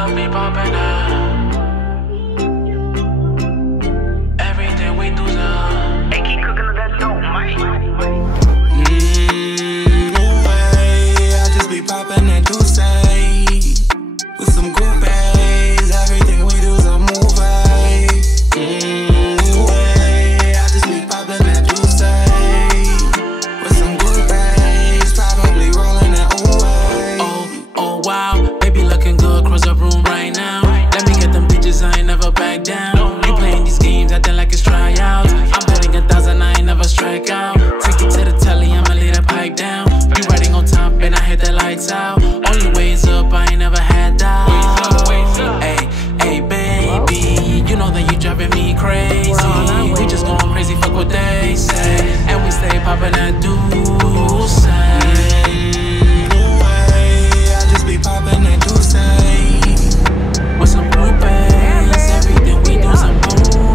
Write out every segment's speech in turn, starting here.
just be popping out. Everything we do now. They keep cooking up that dope, man. I just be popping that Douce with some groupies. Everything we do is a movie. I just be popping that Douce with some groupies. Probably rolling that away. Oh wow, baby looking good across the room right now. Let me get them bitches, I ain't never back down. You playing these games, acting like it's tryouts. I'm betting 1,000, I ain't never strike out. Take it to the telly, I'ma lay the pipe down. You riding on top and I hit the lights out. Only ways up, I ain't never had that. Hey, baby, you know that you driving me crazy. We just going crazy, fuck what they say. And we stay popping that Douce. I just be popping that Douce with some groupies. Everything we do is a movie. I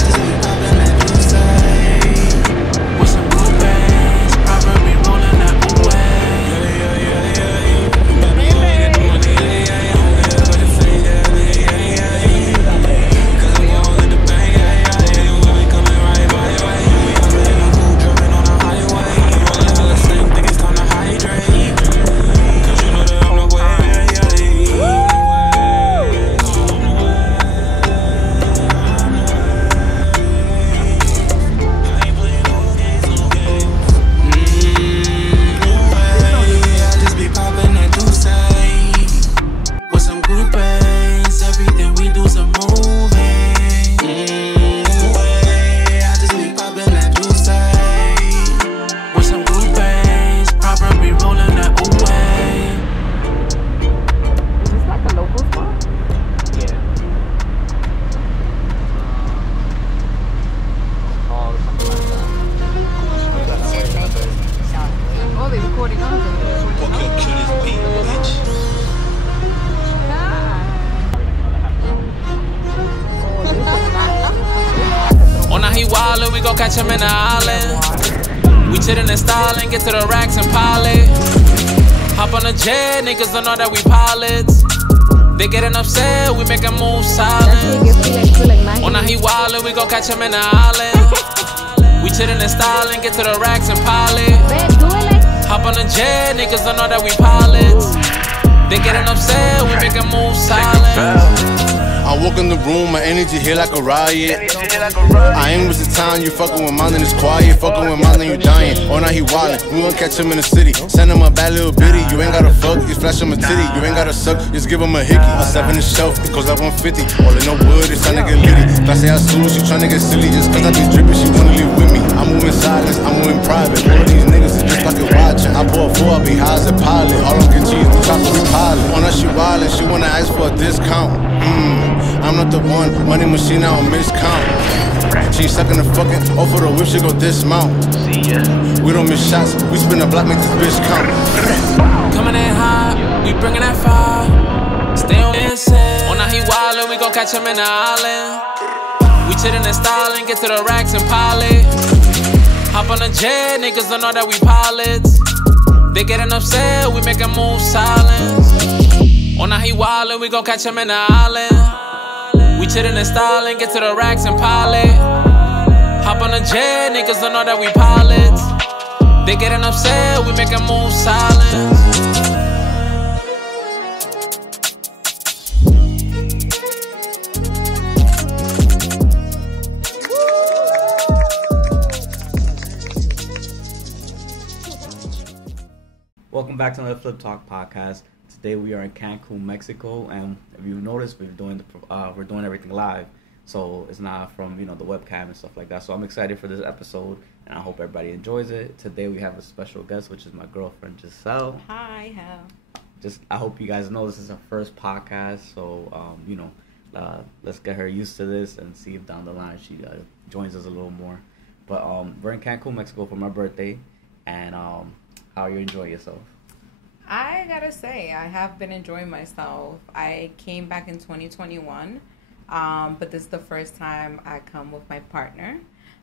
just be popping that Douce with some groupies. Probably rolling that away. Catch him in the island. We chillin' and stylin', get to the racks and pilot. Hop on the jet, niggas don't know that we pilots. They getting upset, we making moves silent. On a he wildin', we gon' catch him in the island. We chillin' and stylin', get to the racks and pilot. Hop on the jet, niggas don't know that we pilots. They getting upset, we making moves silent. I walk in the room, my energy here like a riot. I ain't with the time, you fucking with mine, then it's quiet. Fucking with mine, then you dying. Or now he wildin', we gon' catch him in the city. Send him a bad little bitty, you ain't gotta fuck, you flash him a titty. You ain't gotta suck, just give him a hickey. A 7 the shelf, it goes like 150. All in the wood, it's tryna get litty. Classy Azul, she tryna get silly. Just cause I be drippin', she wanna live with me. I'm moving silence, I'm moving private. All of these niggas is just fucking watching. I pour a 4, I be high as a pilot. All on get cheese, the chopper be pilot. On her, she wildin', she wanna ask for a discount. I'm not the one, money machine, I don't miscount. She sucking the fucking, oh for the whip, she go dismount. We don't miss shots, we spin the block, make this bitch count. Coming in hot, we bringing that fire. Stay on insane. On a he wildin', we gon' catch him in the island. We chillin' and stylin', get to the racks and pilot. Hop on the jet, niggas don't know that we pilots. They getting upset, we making moves silent. On a he wildin', we gon' catch him in the island. We chillin' and stylin', get to the racks and pilot. Hop on the jet, niggas don't know that we pilots. They getting upset, we making moves silent. Welcome back to another Flip Talk podcast. Today we are in Cancun, Mexico, and if you notice, we're doing everything live, so it's not from the webcam and stuff like that. So I'm excited for this episode, and I hope everybody enjoys it. Today we have a special guest, which is my girlfriend GISEL. Hi, I hope you guys know this is her first podcast, so let's get her used to this and see if down the line she joins us a little more. But we're in Cancun, Mexico for my birthday, and how are you enjoying yourself? I gotta say, I have been enjoying myself. I came back in 2021, but this is the first time I come with my partner.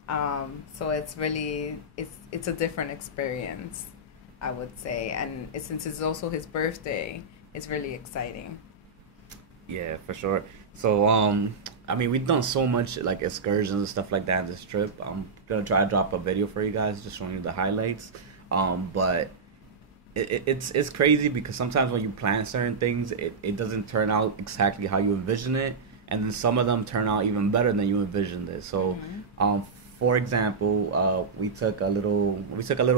So it's really, it's a different experience. I would say. And since it's also his birthday, it's really exciting. Yeah, for sure. So, I mean, we've done so much like excursions and stuff like that on this trip. I'm gonna try to drop a video for you guys, just showing you the highlights. But it's crazy because sometimes when you plan certain things, it doesn't turn out exactly how you envision it, and then some of them turn out even better than you envisioned it. So, for example, we took a little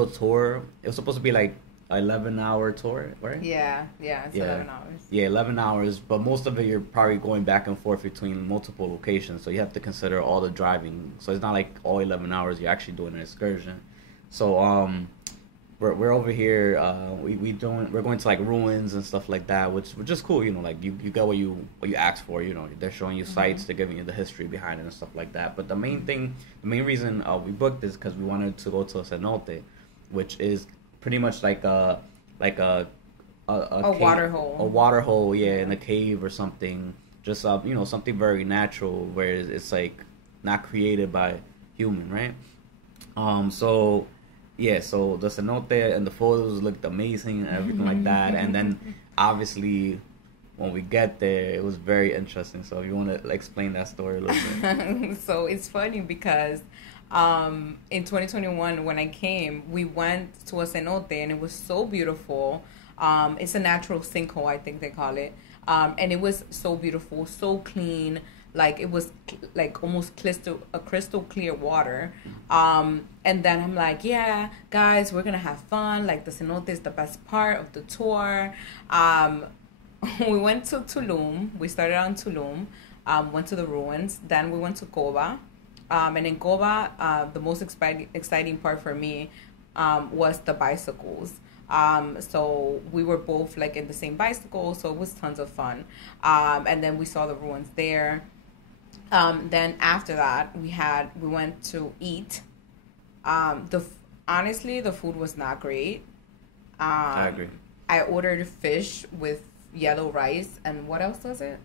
tour. It was supposed to be like an 11-hour tour, right? Yeah, it's 11 hours. Yeah, 11 hours, but most of it you're probably going back and forth between multiple locations, so you have to consider all the driving. So it's not like all 11 hours you're actually doing an excursion. So we're over here. We're going to like ruins and stuff like that, which is cool. You know, like you get what you ask for. You know, they're showing you sites, they're giving you the history behind it and stuff like that. But the main reason we booked this because we wanted to go to a cenote, which is pretty much like a cave, water hole. A water hole, yeah, in a cave or something. Just something very natural, where it's like not created by human, right? So the cenote and the photos looked amazing and everything like that. And then obviously when we get there, it was very interesting. So if you want to explain that story a little bit. So it's funny because in 2021 when I came, we went to a cenote and it was so beautiful. It's a natural sinkhole, I think they call it, and it was so beautiful, so clean. Like it was like almost crystal clear water. And then I'm like, yeah, guys, we're gonna have fun. Like the cenote is the best part of the tour. We went to Tulum. We started on Tulum. Went to the ruins. Then we went to Coba. And in Coba, the most exciting part for me was the bicycles. So we were both like in the same bicycle, so it was tons of fun. And then we saw the ruins there. Then after that, we went to eat. Honestly, the food was not great. I agree. I ordered fish with yellow rice, and what else was it?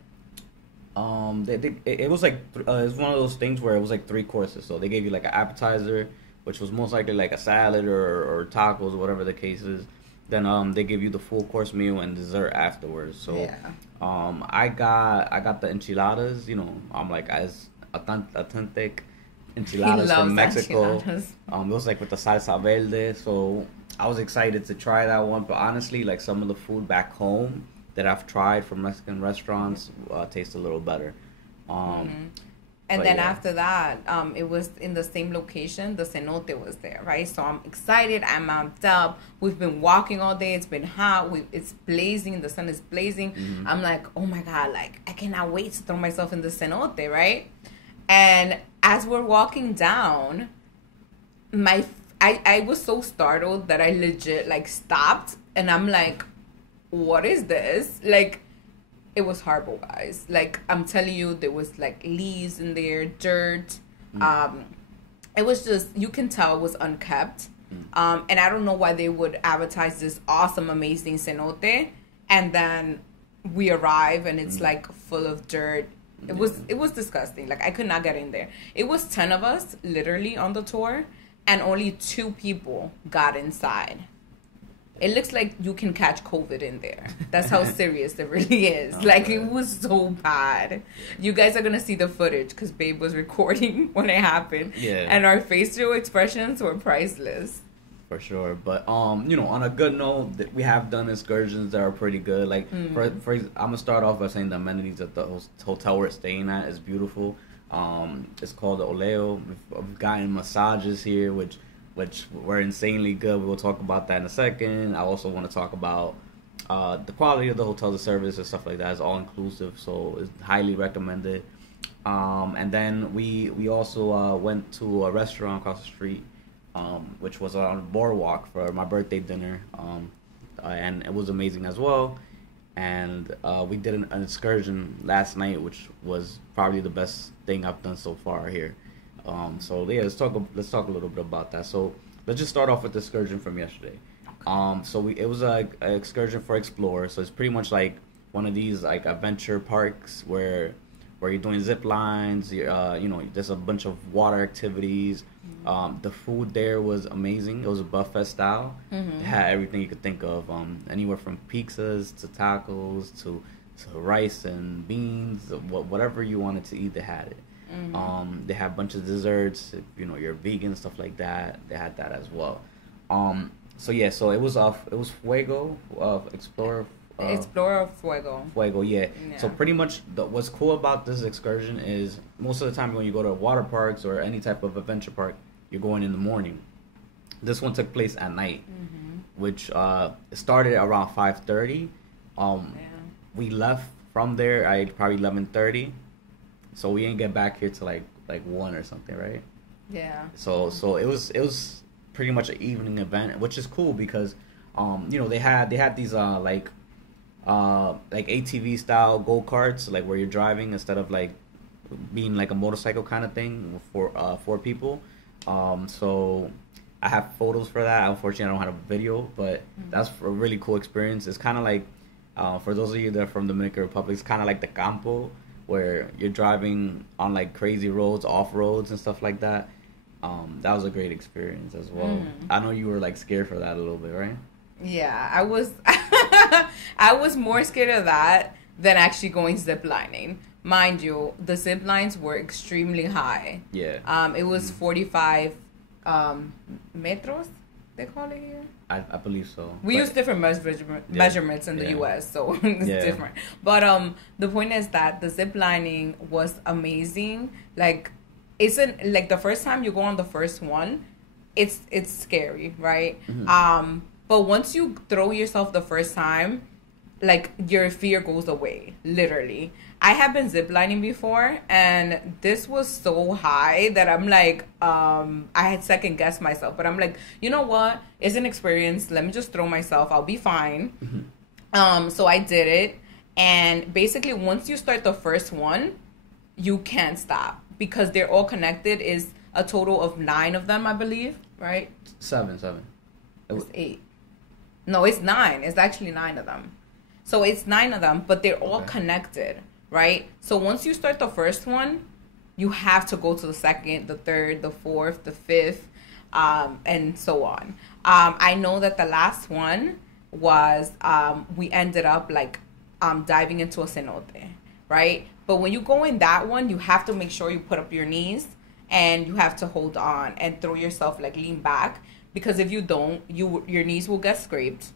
It was like it was one of those things where it was like 3 courses. So they gave you like an appetizer, which was most likely like a salad or tacos, whatever the case is. Then they give you the full course meal and dessert afterwards. So yeah. I got the enchiladas. You know, like as authentic enchiladas from Mexico. Enchiladas. It was like with the salsa verde. So I was excited to try that one. But honestly, like some of the food back home that I've tried from Mexican restaurants taste a little better. And then after that, it was in the same location. The cenote was there, right? So I'm excited. I'm amped up. We've been walking all day. It's been hot. It's blazing. The sun is blazing. I'm like, oh my God, like I cannot wait to throw myself in the cenote, right? And as we're walking down, I was so startled that I legit like stopped, and I'm like, what is this? Like, it was horrible, guys. Like, I'm telling you, there was like leaves in there, dirt. It was just, you can tell it was unkept. And I don't know why they would advertise this awesome, amazing cenote, and then we arrive and it's like full of dirt. It was disgusting. Like, I could not get in there. It was 10 of us literally on the tour, and only 2 people got inside. It looks like you can catch COVID in there. That's how serious it really is. It was so bad. You guys are going to see the footage because Babe was recording when it happened. Yeah. And our facial expressions were priceless. For sure. But, on a good note, we have done excursions that are pretty good. Like, for I'm going to start off by saying the amenities at the hotel we're staying at is beautiful. It's called the Oleo. We've gotten massages here, which were insanely good. We will talk about that in a second. I also want to talk about the quality of the hotel, the service, and stuff like that. It's all inclusive, so it's highly recommended. And then we also went to a restaurant across the street, which was on a boardwalk for my birthday dinner, and it was amazing as well. And we did an excursion last night, which was probably the best thing I've done so far here. So yeah, let's talk a little bit about that. So let's just start off with the excursion from yesterday. It was an excursion for explorers. So it's pretty much like one of these like adventure parks where you're doing zip lines. There's a bunch of water activities. The food there was amazing. It was a buffet style. It had everything you could think of, anywhere from pizzas to tacos to rice and beans, whatever you wanted to eat, they had it. They had a bunch of desserts. If, you know, you're vegan, stuff like that, they had that as well. So it was Fuego of Explorer. Explorer Fuego. Fuego, yeah. So pretty much what's cool about this excursion is most of the time when you go to water parks or any type of adventure park, you're going in the morning. This one took place at night, which started around 5:30. We left from there at probably 11:30, so we didn't get back here till like 1 or something, right? Yeah. So it was pretty much an evening event, which is cool because you know, they had these like ATV style go-karts, like where you're driving instead of like being like a motorcycle kind of thing for 4 people. So I have photos for that. Unfortunately, I don't have a video, but that's a really cool experience. It's kind of like for those of you that are from Dominican Republic, it's kind of like the campo, where you're driving on like crazy roads, off roads and stuff like that. That was a great experience as well. I know you were like scared for that a little bit, right? Yeah, I was. I was more scared of that than actually going ziplining. Mind you, the zip lines were extremely high. Yeah. It was 45 metros, they call it here. I believe so. We use different measurements in the US, so it's different. But the point is that the zip lining was amazing. Like, like the first time you go on the first one, it's scary, right? But once you throw yourself the first time, like, your fear goes away, literally. I have been ziplining before, and this was so high that I'm like, I had second guessed myself. But I'm like, you know what? It's an experience. Let me just throw myself. I'll be fine. So I did it. And basically, once you start the first one, you can't stop because they're all connected. Is a total of 9 of them, I believe, right? Seven. It's 8. No, it's 9. It's actually 9 of them. So it's 9 of them, but they're all connected, right? So once you start the first one, you have to go to the second, the third, the fourth, the fifth, and so on. I know that the last one was we ended up like diving into a cenote, right? But when you go in that one, you have to make sure you put up your knees and you have to hold on and throw yourself, like, lean back, because if you don't, your knees will get scraped.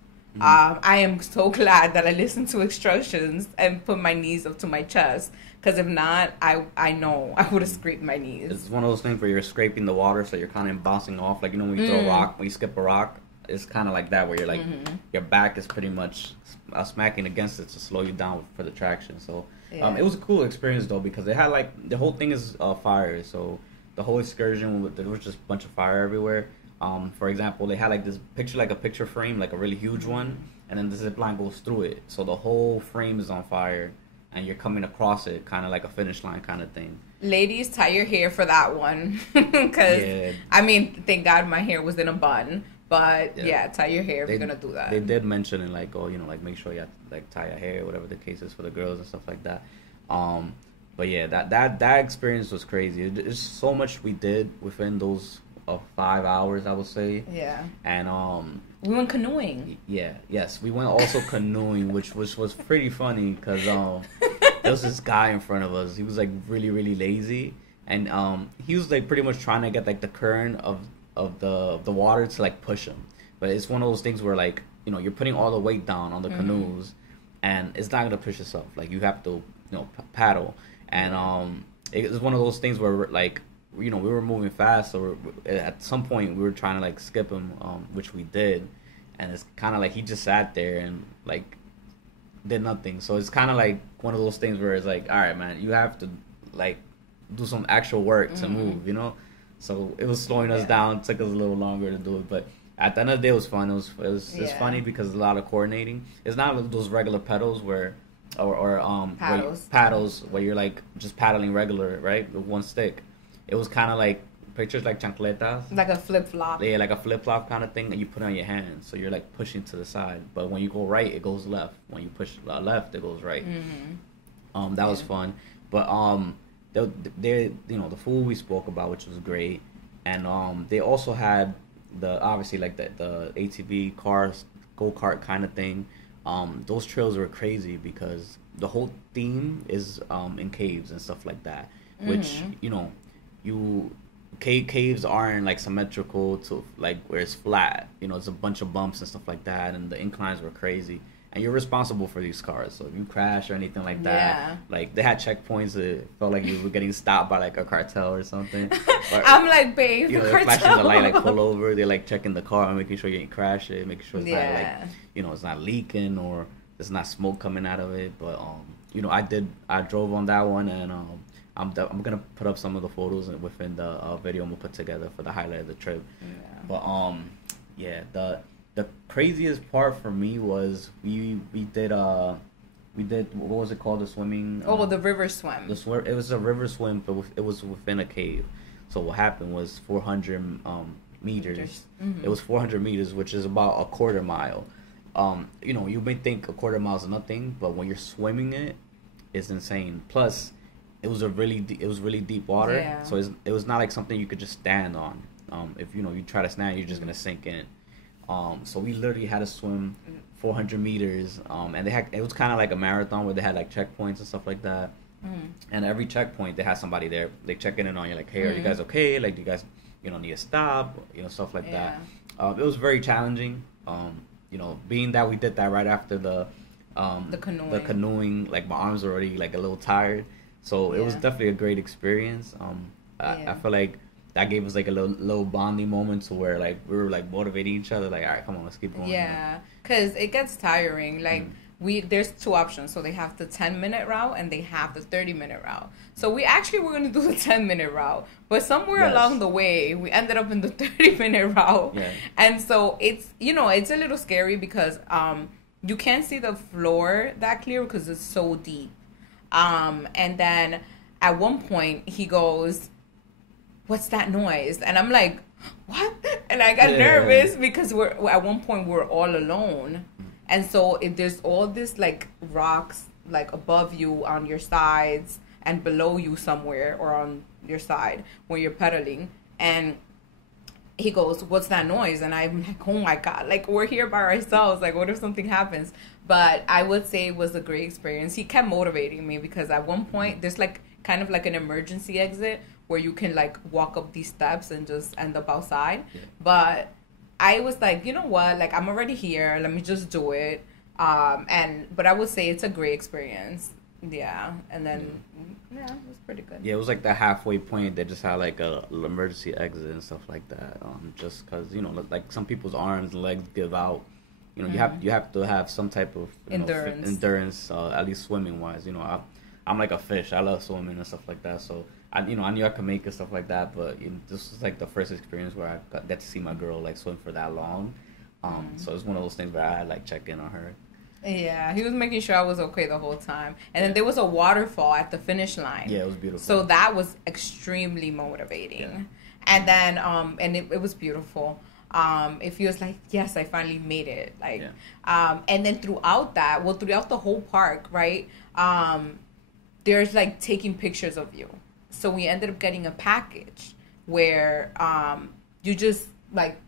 I am so glad that I listened to instructions and put my knees up to my chest, because if not, I know I would have scraped my knees. It's one of those things where you're scraping the water, so you're kind of bouncing off. Like, you know, when you throw a rock, when you skip a rock, it's kind of like that, where you're like, your back is pretty much smacking against it to slow you down for the traction. So it was a cool experience, though, because they had, like, the whole thing is fire. So the whole excursion, there was just a bunch of fire everywhere. For example, they had like this picture, like a picture frame, like a really huge one, and then the zip line goes through it. So the whole frame is on fire, and you're coming across it, kind of like a finish line kind of thing. Ladies, tie your hair for that one, because I mean, thank God my hair was in a bun. But tie your hair if you're gonna do that. They did mention it, like, oh, you know, like, make sure you have to, like, tie your hair, whatever the case is for the girls and stuff like that. But yeah, that experience was crazy. There's so much we did within those 5 hours, I would say. Yeah. And we went canoeing. Yes, we went also canoeing, which was pretty funny because there was this guy in front of us. He was like really, really lazy, and he was like pretty much trying to get like the current of the water to like push him. But it's one of those things where, like, you know, you're putting all the weight down on the canoes, and it's not gonna push itself. Like, you have to, you know, paddle. And it's one of those things where, like, you know, we were moving fast, so at some point we were trying to like skip him, which we did, and it's kind of like he just sat there and like did nothing. So it's kind of like one of those things where it's like, all right, man, you have to like do some actual work to move, you know. So it was slowing us down. It took us a little longer to do it, but at the end of the day, it was fun. It was funny because there's a lot of coordinating. It's not those regular pedals where paddles where you're like just paddling regular, right, with one stick. It was kind of like pictures like chancletas. Like a flip-flop. Yeah, like a flip-flop kind of thing, and you put it on your hands. So you're like pushing to the side. But when you go right, it goes left. When you push left, it goes right. That was fun. But they you know, the food we spoke about, which was great. And they also had obviously like the ATV cars, go-kart kind of thing. Those trails were crazy because the whole theme is in caves and stuff like that, which caves aren't like symmetrical to like where it's flat. It's a bunch of bumps and stuff like that, and the inclines were crazy. And you're responsible for these cars, so if you crash or anything like that, like they had checkpoints. It felt like you were getting stopped by like a cartel or something. Or, I'm like, babe, they're flashing the light, like pull over. They're like checking the car and making sure you ain't crash it, making sure it's not like it's not leaking or there's not smoke coming out of it. But I drove on that one, and I'm gonna put up some of the photos within the video we'll put together for the highlight of the trip. But the craziest part for me was we did what was it called, the swimming? The river swim. It was a river swim, but it was within a cave. So what happened was 400 meters. It was 400 meters, which is about a quarter mile. You may think a quarter mile is nothing, but when you're swimming it's insane. Plus, it was really deep water, so it was not like something you could just stand on. If you try to stand, you're just gonna sink in. So we literally had to swim 400 meters, and it was kind of like a marathon where they had like checkpoints and stuff like that. And every checkpoint they had somebody there. They checking in on you, like, hey, are you guys okay? Like, do you guys need to stop? Stuff like that. It was very challenging. Being that we did that right after the canoeing, like my arms were already like a little tired. So it was definitely a great experience. I feel like that gave us like a little bonding moment to where like we were like motivating each other, like, all right, come on, let's keep going. Yeah, because it gets tiring. Like there's two options. So they have the 10-minute route and they have the 30-minute route. So we actually were going to do the 10-minute route, but somewhere along the way we ended up in the 30-minute route. Yeah. And so it's it's a little scary because you can't see the floor that clear because it's so deep. And then at one point he goes, "What's that noise?" And I'm like, "What?" And I got nervous because at one point we're all alone. And so if there's all this like rocks like above you on your sides and below you somewhere or on your side when you're pedaling. And he goes, "What's that noise?" And I'm like, oh my God, like we're here by ourselves. Like what if something happens? But I would say it was a great experience. He kept motivating me because at one point there's like kind of like an emergency exit where you can like walk up these steps and just end up outside. Yeah. But I was like, you know what? Like I'm already here. Let me just do it. But I would say it's a great experience. Yeah. And then it was pretty good. Yeah, it was like the halfway point. They just had like a emergency exit and stuff like that. Just because like some people's arms and legs give out. You have to have some type of endurance. At least swimming wise. I'm like a fish. I love swimming and stuff like that. So I knew I could make it, stuff like that. But this was like the first experience where I got to see my girl like swim for that long. So it was one of those things where I had like check in on her. Yeah, he was making sure I was okay the whole time. And then there was a waterfall at the finish line. Yeah, it was beautiful. So that was extremely motivating. Yeah. And then and it was beautiful. It feels like, yes, I finally made it. Like and then throughout the whole park, right? There's like taking pictures of you. So we ended up getting a package where you just like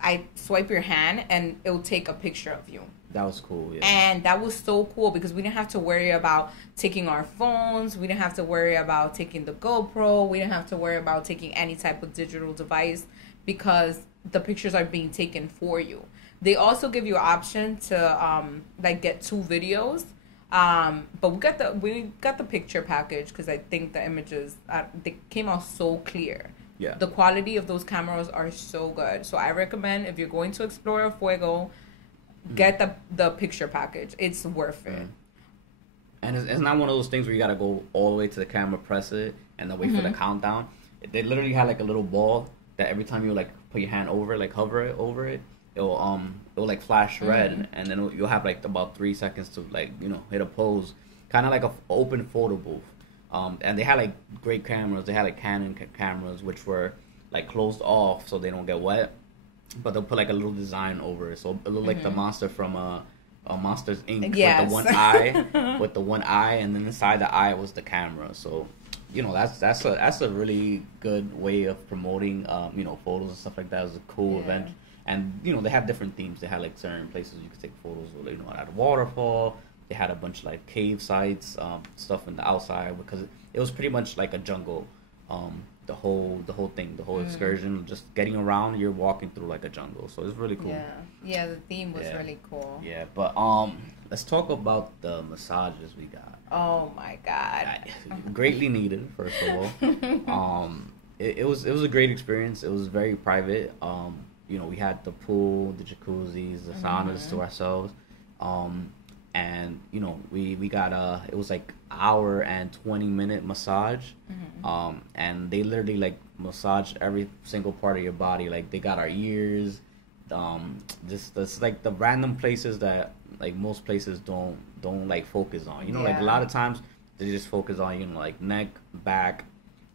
I swipe your hand and it'll take a picture of you. That was cool, yeah. And that was so cool because we didn't have to worry about taking our phones. We didn't have to worry about taking the GoPro. We didn't have to worry about taking any type of digital device because the pictures are being taken for you. They also give you an option to like get 2 videos. But we got the picture package because I think the images they came out so clear. Yeah. The quality of those cameras are so good. So I recommend if you're going to explore Fuego, get the picture package. It's worth it. And it's not one of those things where you gotta go all the way to the camera, press it, and then wait for the countdown. They literally had like a little ball that every time you like put your hand over, like hover it over it, it'll like flash red, and then you'll have like about 3 seconds to like hit a pose, kind of like a open photo booth. And they had like great cameras. They had like Canon cameras which were like closed off so they don't get wet. But they'll put like a little design over it, so it looked like the monster from Monsters Inc. Yes. with the one eye, and then inside the eye was the camera. So that's a really good way of promoting photos and stuff like that. It was a cool event, and they have different themes. They had like certain places you could take photos with, at a waterfall. They had a bunch of like cave sites, stuff in the outside, because it was pretty much like a jungle. The whole thing, the whole excursion, just getting around, you're walking through like a jungle, so it's really cool. Yeah, the theme was really cool. Yeah, but let's talk about the massages we got. Oh my god, greatly needed, first of all. It was a great experience. It was very private. We had the pool, the jacuzzis, the saunas to ourselves. And we got it was like hour and 20-minute massage. And they literally like massaged every single part of your body. Like they got our ears, just like the random places that like most places don't like focus on. Like a lot of times they just focus on like neck, back,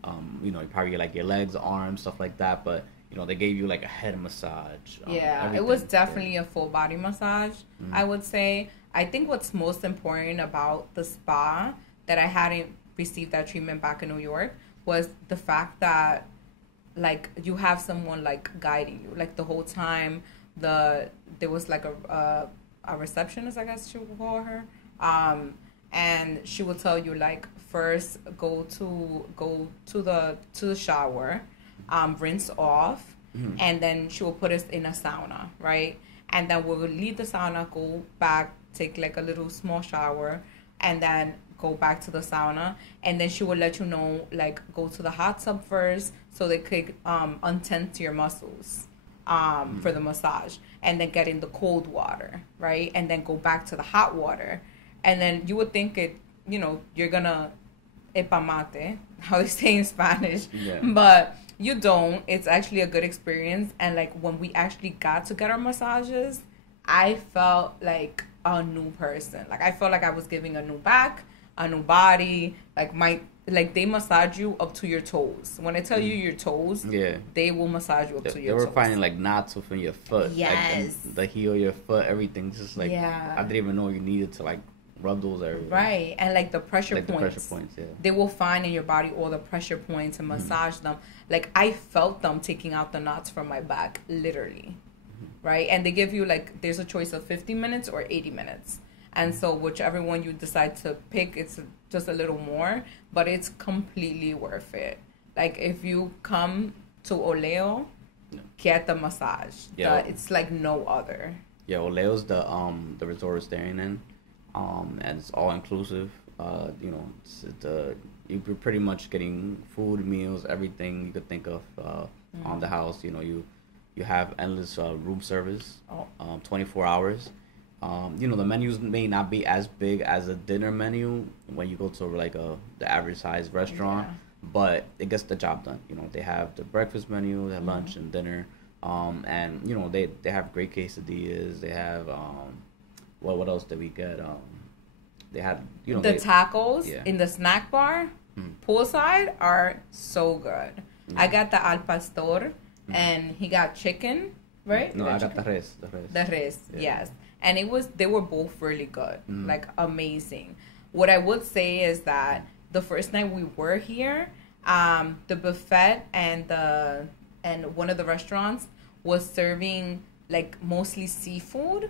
probably like your legs, arms, stuff like that. But they gave you like a head massage. It was definitely a full body massage. I would say. I think what's most important about the spa that I hadn't received that treatment back in New York was the fact that like you have someone like guiding you like the whole time. There was like a receptionist, I guess you would call her, and she will tell you like first go to the shower, rinse off, and then she will put us in a sauna, right? And then we'll leave the sauna, go back, take like a little small shower, and then go back to the sauna. And then she will let you know, like, go to the hot tub first so they could untense your muscles for the massage. And then get in the cold water, right? And then go back to the hot water. And then you would think you're gonna epamate, how they say in Spanish. Yeah. But you don't. It's actually a good experience. And like when we actually got to get our massages, I felt like a new person. Like I felt like I was giving a new back, a new body. Like they massage you up to your toes. When I tell you your toes, they will massage you up to your toes. They were finding like knots within your foot. Yes. Like the heel of your foot, everything. Just like I didn't even know you needed to like rub those everywhere. Right. And like the pressure points. The pressure points, They will find in your body all the pressure points and massage them. Like I felt them taking out the knots from my back, literally. Right? And they give you like, there's a choice of 50 minutes or 80 minutes. And so whichever one you decide to pick, it's just a little more, but it's completely worth it. Like if you come to Oleo, get the massage. It's like no other. Yeah, Oleo's the resort we're staying in. And it's all inclusive. You're pretty much getting food, meals, everything you could think of on the house. You have endless room service, 24 hours. The menus may not be as big as a dinner menu when you go to like the average size restaurant, but it gets the job done. They have the breakfast menu, they have lunch and dinner, and they have great quesadillas. They have what else did we get? They had the tacos in the snack bar poolside are so good. I got the al pastor and he got chicken, right? No, I got the res. The res, yes. And they were both really good, like amazing. What I would say is that the first night we were here, the buffet and one of the restaurants was serving like mostly seafood.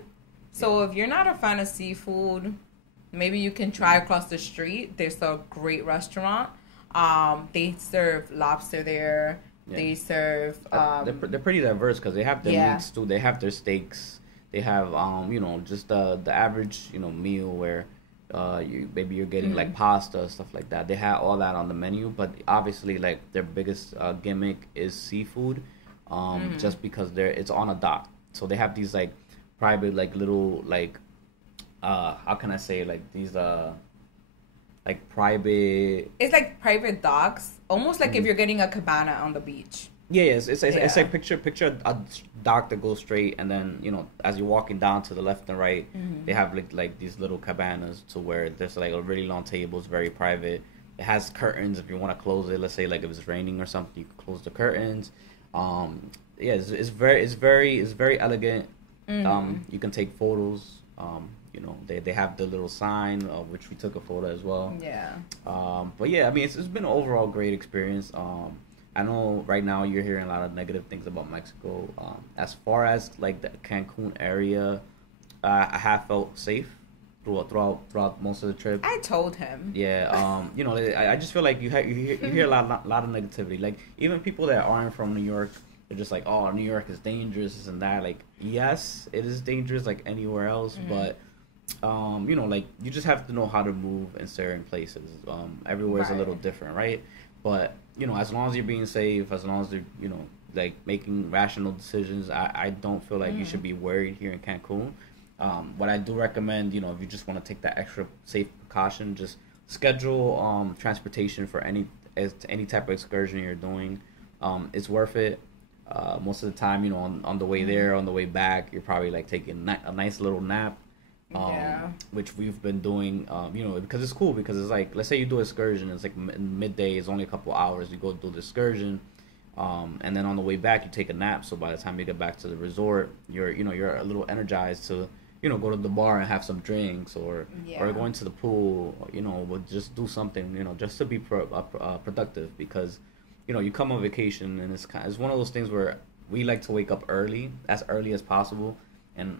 So if you're not a fan of seafood, maybe you can try across the street. There's a great restaurant. They serve lobster there. Yeah. They serve. They're pretty diverse because they have their meats too. They have their steaks. They have just the average meal where you're getting like pasta, stuff like that. They have all that on the menu, but obviously like their biggest gimmick is seafood, just because it's on a dock. So they have these like private like little like how can I say, like these like private. It's like private docks, almost like if you're getting a cabana on the beach. Yes, it's like picture a dock that goes straight, and then as you're walking down to the left and right, they have like these little cabanas to where there's like a really long table. It's very private. It has curtains if you want to close it. Let's say like if it's raining or something, you can close the curtains. It's very elegant. You can take photos. You know, they have the little sign, which we took a photo as well. Yeah. But yeah, I mean, it's been an overall great experience. I know right now you're hearing a lot of negative things about Mexico. As far as like the Cancun area, I have felt safe throughout most of the trip. I told him. Yeah, you know, I just feel like you hear a lot of negativity. Like even people that aren't from New York, they're just like, oh, New York is dangerous, this and that. Like, yes, it is dangerous like anywhere else, but you know, like you just have to know how to move in certain places. Everywhere's a little different, right? But you know, as long as you're being safe, as long as you're, you know, like making rational decisions, I don't feel like you should be worried here in Cancun. What I do recommend, you know, if you just want to take that extra safe precaution, just schedule transportation for any type of excursion you're doing. It's worth it. Most of the time, you know, on the way there, on the way back, you're probably like taking a nice little nap. Which we've been doing, you know, because it's cool, because it's like, let's say you do an excursion, it's like midday, it's only a couple hours, you go do the excursion, and then on the way back you take a nap, so by the time you get back to the resort, you're a little energized to, you know, go to the bar and have some drinks, or going to the pool, you know, but just do something, you know, just to be productive, because, you know, you come on vacation and it's one of those things where we like to wake up early as possible, and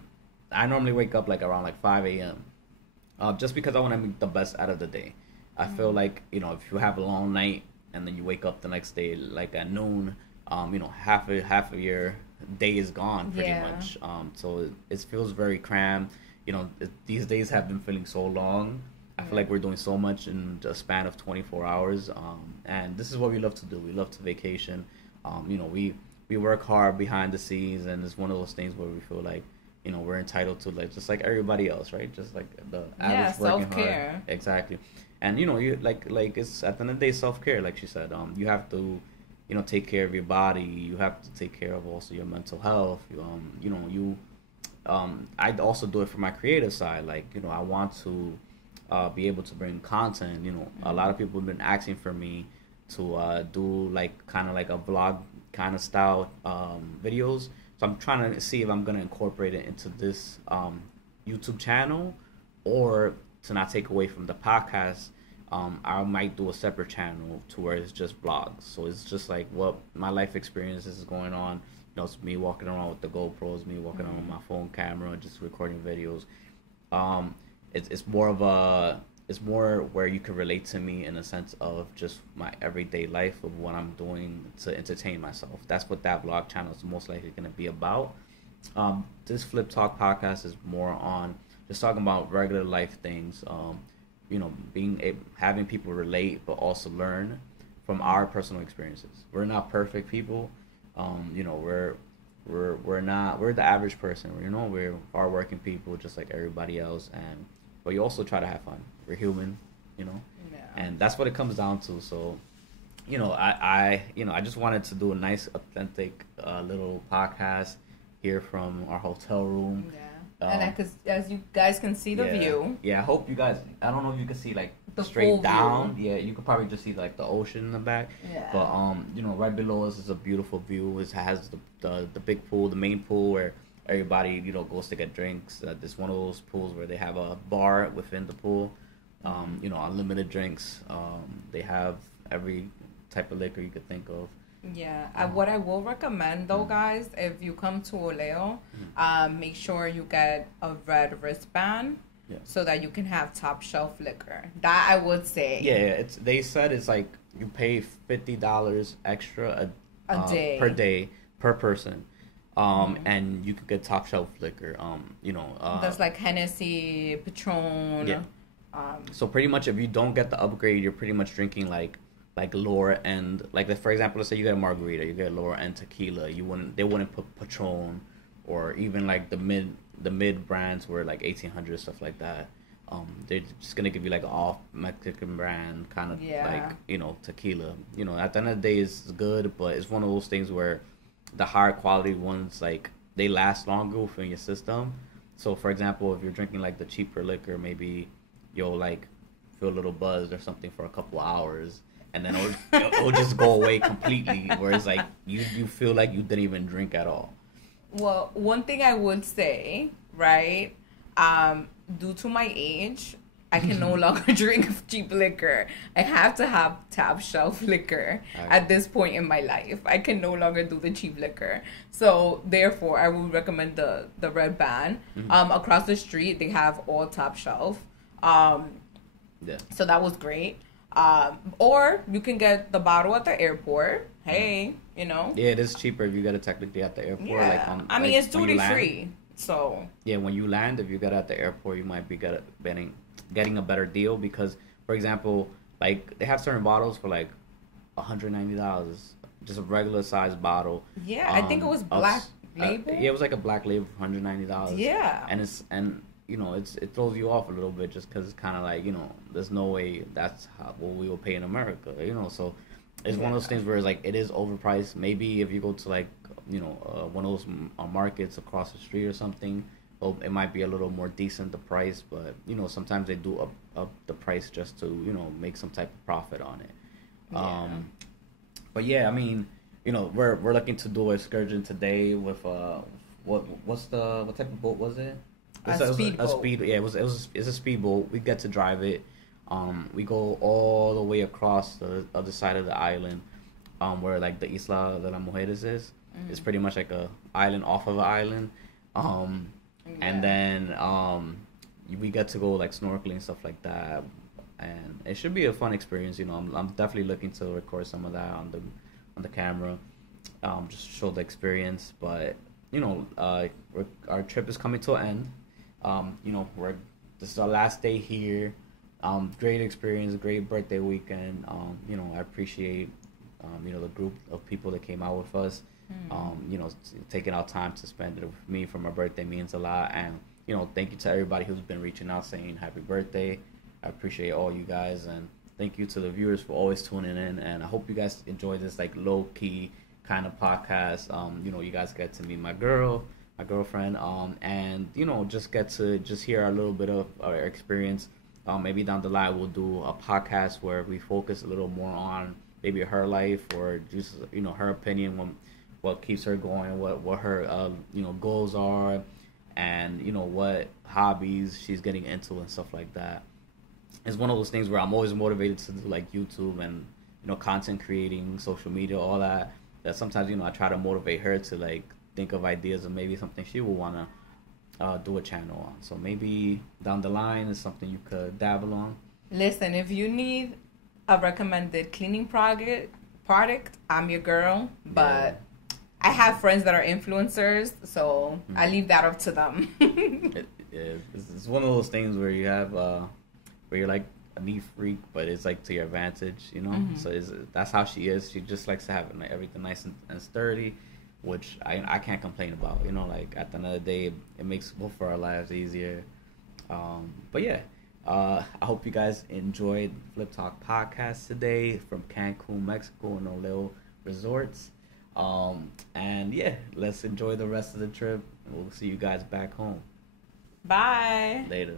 I normally wake up like around like 5 a.m. Just because I want to make the best out of the day. I feel like, you know, if you have a long night and then you wake up the next day like at noon, you know, half of your day is gone pretty much. So it feels very cramped. You know, these days have been feeling so long. I feel like we're doing so much in a span of 24 hours. And this is what we love to do. We love to vacation. You know, we work hard behind the scenes, and it's one of those things where we feel like, you know, we're entitled to, like, just like everybody else, right? Just like the average working self-care. hard. Exactly. And, you know, you like it's at the end of the day, self-care, like she said. You have to, you know, take care of your body. You have to take care of also your mental health. You know, I also do it for my creative side. Like, you know, I want to be able to bring content. You know, a lot of people have been asking for me to do like kind of like a vlog kind of style videos. So I'm trying to see if I'm going to incorporate it into this YouTube channel, or to not take away from the podcast, I might do a separate channel to where it's just vlogs. So it's just like what my life experiences is going on. You know, it's me walking around with the GoPros, me walking around with my phone camera, just recording videos. It's more where you can relate to me in a sense of just my everyday life of what I'm doing to entertain myself. That's what that vlog channel is most likely going to be about. This Flip Talk podcast is more on just talking about regular life things. You know, having people relate, but also learn from our personal experiences. We're not perfect people. You know, we're the average person. You know, we're hardworking people just like everybody else, but you also try to have fun. We're human, you know, and that's what it comes down to. So, you know, I just wanted to do a nice, authentic little podcast here from our hotel room. And as you guys can see the view. Yeah, I hope you guys. I don't know if you can see like the straight down. View. Yeah, you could probably just see like the ocean in the back. Yeah. But you know, right below us is a beautiful view. It has the big pool, the main pool where everybody, you know, goes to get drinks. It's one of those pools where they have a bar within the pool. You know, unlimited drinks. They have every type of liquor you could think of. Yeah, what I will recommend though, guys, if you come to Oleo, make sure you get a red wristband so that you can have top shelf liquor. That I would say. Yeah, they said it's like you pay $50 extra a day per day per person. And you could get top shelf liquor. You know, that's like Hennessy, Patron. Yeah. So pretty much, if you don't get the upgrade, you're pretty much drinking like lower end. Like for example, let's say you get a margarita, you get lower end tequila. They wouldn't put Patron, or even like the mid brands were like 1800 stuff like that. They're just gonna give you like an off Mexican brand kind of like, you know, tequila. You know, at the end of the day, it's good, but it's one of those things where the higher quality ones, like, they last longer within your system. So for example, if you're drinking like the cheaper liquor, maybe you'll like feel a little buzzed or something for a couple hours, and then it'll just go away completely. Whereas like you feel like you didn't even drink at all. Well, one thing I would say, right? due to my age, I can no longer drink cheap liquor. I have to have top shelf liquor at this point in my life. I can no longer do the cheap liquor. So therefore, I would recommend the Red Band. Across the street, they have all top shelf. So that was great. Or you can get the bottle at the airport. Hey, you know. Yeah, it is cheaper if you get it technically at the airport. Yeah. Like I mean, it's duty free. So yeah, when you land, if you get it at the airport, you might be getting a better deal because, for example, like they have certain bottles for like $190, just a regular size bottle. Yeah, I think it was black label. Yeah, it was like a black label for $190. Yeah, and you know it throws you off a little bit just because it's kind of like, you know, there's no way that's what we will pay in America, you know. So it's one of those things where it's like it is overpriced. Maybe if you go to like, you know, one of those markets across the street or something, it might be a little more decent, the price, but, you know, sometimes they do up the price just to, you know, make some type of profit on it. But yeah, I mean, you know, we're looking to do an excursion today with what type of boat was it? A speedboat. It's a speedboat. We get to drive it. We go all the way across the other side of the island, where like the Isla de las Mujeres is. It's pretty much like a island off of an island. And then we get to go like snorkeling and stuff like that, and it should be a fun experience. You know, I'm definitely looking to record some of that on the camera, just to show the experience. But you know, our trip is coming to an end. You know, this is our last day here. Great experience, great birthday weekend. You know, I appreciate you know, the group of people that came out with us. You know, taking our time to spend it with me for my birthday means a lot. And, you know, thank you to everybody who's been reaching out saying happy birthday. I appreciate all you guys, and thank you to the viewers for always tuning in. And I hope you guys enjoy this like low key kind of podcast. You know, you guys get to meet my girlfriend, and, you know, just get to just hear a little bit of our experience. Maybe down the line we'll do a podcast where we focus a little more on maybe her life, or just, you know, her opinion on what keeps her going, what her you know, goals are, and, you know, what hobbies she's getting into and stuff like that. It's one of those things where I'm always motivated to do like YouTube and, you know, content creating, social media, all that. That sometimes, you know, I try to motivate her to like think of ideas of maybe something she will want to do a channel on. So maybe down the line is something you could dabble on. Listen, if you need a recommended cleaning product, I'm your girl. But I have friends that are influencers, so I leave that up to them. It's one of those things where you have where you're like a neat freak, but it's like to your advantage, you know. So that's how she is. She just likes to have everything nice and sturdy, which I can't complain about. You know, like at the end of the day, it makes both of our lives easier. But yeah. I hope you guys enjoyed Flip Talk Podcast today from Cancun, Mexico, and Oleo Resorts. And yeah, let's enjoy the rest of the trip, and we'll see you guys back home. Bye. Later.